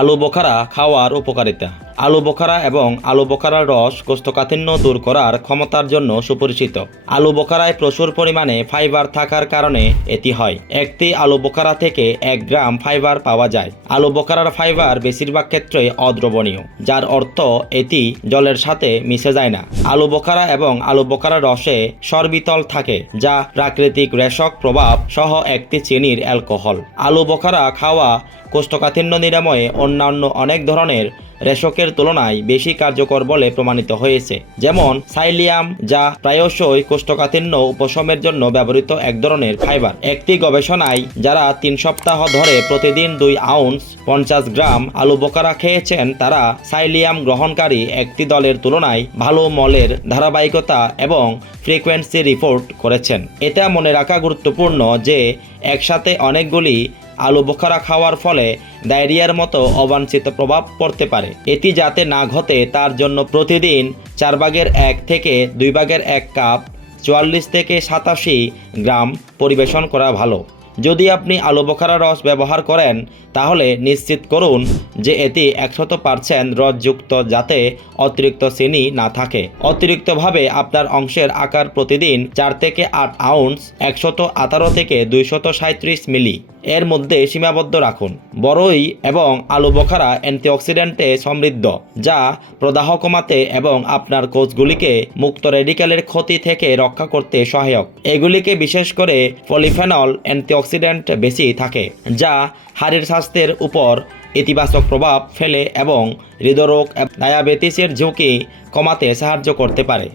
আলু বোখারা খাওয়ার উপকারিতা। আলু বোখারা এবং আলু বোখারার রস কোষ্ঠকাঠিন্য দূর করার ক্ষমতার জন্য সুপরিচিত। আলু বোখারায় প্রচুর পরিমাণে ফাইবার থাকার কারণে এটি হয়। একটি আলু বোখারা থেকে এক গ্রাম ফাইবার পাওয়া যায়। আলু বোখারার ফাইবার বেশিরভাগ ক্ষেত্রে অদ্রবণীয়, যার অর্থ এটি জলের সাথে মিশে যায় না। আলু বোখারা এবং আলু বোখারা রসে সরবিতল থাকে, যা প্রাকৃতিক রেশক প্রভাব সহ একটি চিনির অ্যালকোহল। আলু বোখারা খাওয়া কোষ্ঠকাঠিন্য নিরাময়ে অন্যান্য অনেক ধরনের রেশকের তুলনায় বেশি কার্যকর বলে প্রমাণিত হয়েছে। যেমন, সাইলিয়াম যা প্রায়শই কোষ্ঠকাঠিন্য উপশমের জন্য ব্যবহৃত এক ধরনের ফাইবার। একটি গবেষণায় যারা তিন সপ্তাহ ধরে প্রতিদিন দুই আউন্স পঞ্চাশ গ্রাম আলু বোকারা খেয়েছেন, তারা সাইলিয়াম গ্রহণকারী একটি দলের তুলনায় ভালো মলের ধারাবাহিকতা এবং ফ্রিকোয়েন্সি রিপোর্ট করেছেন। এটা মনে রাখা গুরুত্বপূর্ণ যে, একসাথে অনেকগুলি আলু বোখারা খাওয়ার ফলে ডায়রিয়ার মতো অবাঞ্ছিত প্রভাব পড়তে পারে। এটি যাতে না ঘটে, তার জন্য প্রতিদিন চার ভাগের এক থেকে দুই ভাগের এক কাপ চুয়াল্লিশ থেকে সাতাশি গ্রাম পরিবেশন করা ভালো। যদি আপনি আলু বোখারা রস ব্যবহার করেন, তাহলে নিশ্চিত করুন যে এটি একশত পার্সেন্ট রসযুক্ত যাতে অতিরিক্ত চিনি না থাকে। অতিরিক্তভাবে আপনার অংশের আকার প্রতিদিন চার থেকে আট আউন্স, একশত আঠারো থেকে দুইশত সাঁত্রিশ মিলি। এর মধ্যে সীমাবদ্ধ রাখুন। বড়ই এবং আলু বোখারা অ্যান্টিঅক্সিডেন্টে সমৃদ্ধ, যা প্রদাহ কমাতে এবং আপনার কোষগুলিকে মুক্ত রেডিক্যালের ক্ষতি থেকে রক্ষা করতে সহায়ক। এগুলিকে বিশেষ করে পলিফেনল অ্যান্টিঅক্সিডেন্ট বেশি থাকে, যা হাড়ের স্বাস্থ্যের উপর ইতিবাচক প্রভাব ফেলে এবং হৃদরোগ, ডায়াবেটিসের ঝুঁকি কমাতে সাহায্য করতে পারে।